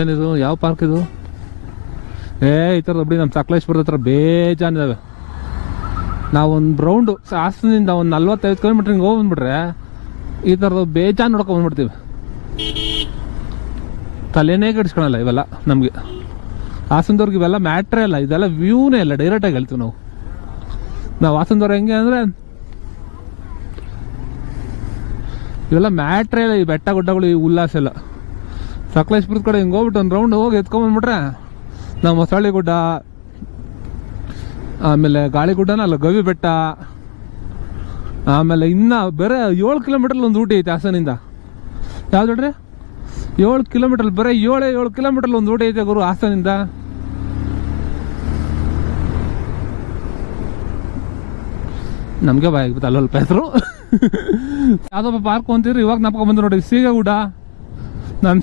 ಏನಿದು ಯಾವ ಪಾರ್ಕ್ ಇದು? ಈ ಥರದ ಬಿಡಿ ನಮ್ಮ ಸಕಲೇಶ್ಪುರದ ಹತ್ರ ಬೇಜಾನಿದ್ದಾವೆ. ನಾವೊಂದು ರೌಂಡು ಹಾಸನದಿಂದ ಒಂದು 45 ಕಿಲೋಮೀಟ್ರ್ ಹಿಂಗೆ ಹೋಗ್ಬಂದ್ಬಿಟ್ರೆ ಈ ಥರದ್ದು ಬೇಜಾನ್ ನೋಡ್ಕೊಂಡ್ಬಂದ್ಬಿಡ್ತೀವಿ. ತಲೆನೇ ಕೆಡಿಸ್ಕೊಳಲ್ಲ ಇವೆಲ್ಲ ನಮಗೆ. ಹಾಸನದವ್ರಿಗೆ ಇವೆಲ್ಲ ಮ್ಯಾಟ್ರೇ ಇಲ್ಲ, ಇದೆಲ್ಲ ವ್ಯೂನೇ ಇಲ್ಲ. ಡೈರೆಕ್ಟಾಗಿ ಹೇಳ್ತೀವಿ ನಾವು ಹಾಸನದವ್ರು ಹೆಂಗೆ ಅಂದರೆ ಇವೆಲ್ಲ ಮ್ಯಾಟ್ರೇ ಇಲ್ಲ. ಈ ಬೆಟ್ಟ ಗುಡ್ಡಗಳು, ಈ ಉಲ್ಲಾಸ ಎಲ್ಲ. ಸಕಲೇಶ್ಪುರದ ಕಡೆ ಹಿಂಗೆ ಹೋಗ್ಬಿಟ್ಟು ಒಂದು ರೌಂಡ್ ಹೋಗಿ ಎತ್ಕೊಂಡ್ಬಂದ್ಬಿಟ್ರೆ ನಾವು ಮೊಸಳೆ ಗುಡ್ಡ, ಆಮೇಲೆ ಗಾಳಿಗುಡ್ಡನ ಅಲ್ಲ ಗವಿ ಬೆಟ್ಟ, ಆಮೇಲೆ ಇನ್ನು ಬೇರೆ 7 ಕಿಲೋಮೀಟ್ರಲ್ಲಿ ಒಂದು ಊಟಿ ಐತೆ ಹಾಸನಿಂದ. ಯಾವ್ದು ನೋಡ್ರಿ 7 ಕಿಲೋಮೀಟ್ರ್, ಬರೀ 7 ಕಿಲೋಮೀಟ್ರಲ್ಲಿ ಒಂದು ಊಟಿ ಐತೆ ಗುರು ಹಾಸನಿಂದ. ನಮಗೆ ಬಾಯಿಬಿಟ್ಟು ಅಲ್ಲಲ್ಪ ಹೆಸರು ಯಾವುದಪ್ಪ ಪಾರ್ಕು ಅಂತಿದ್ರು, ಇವಾಗ ನಾಪ್ಕೊಂಡ್ ಬಂದು ನೋಡಿ ಸೀಗಗುಡ್ಡ. ನಮ್ಮ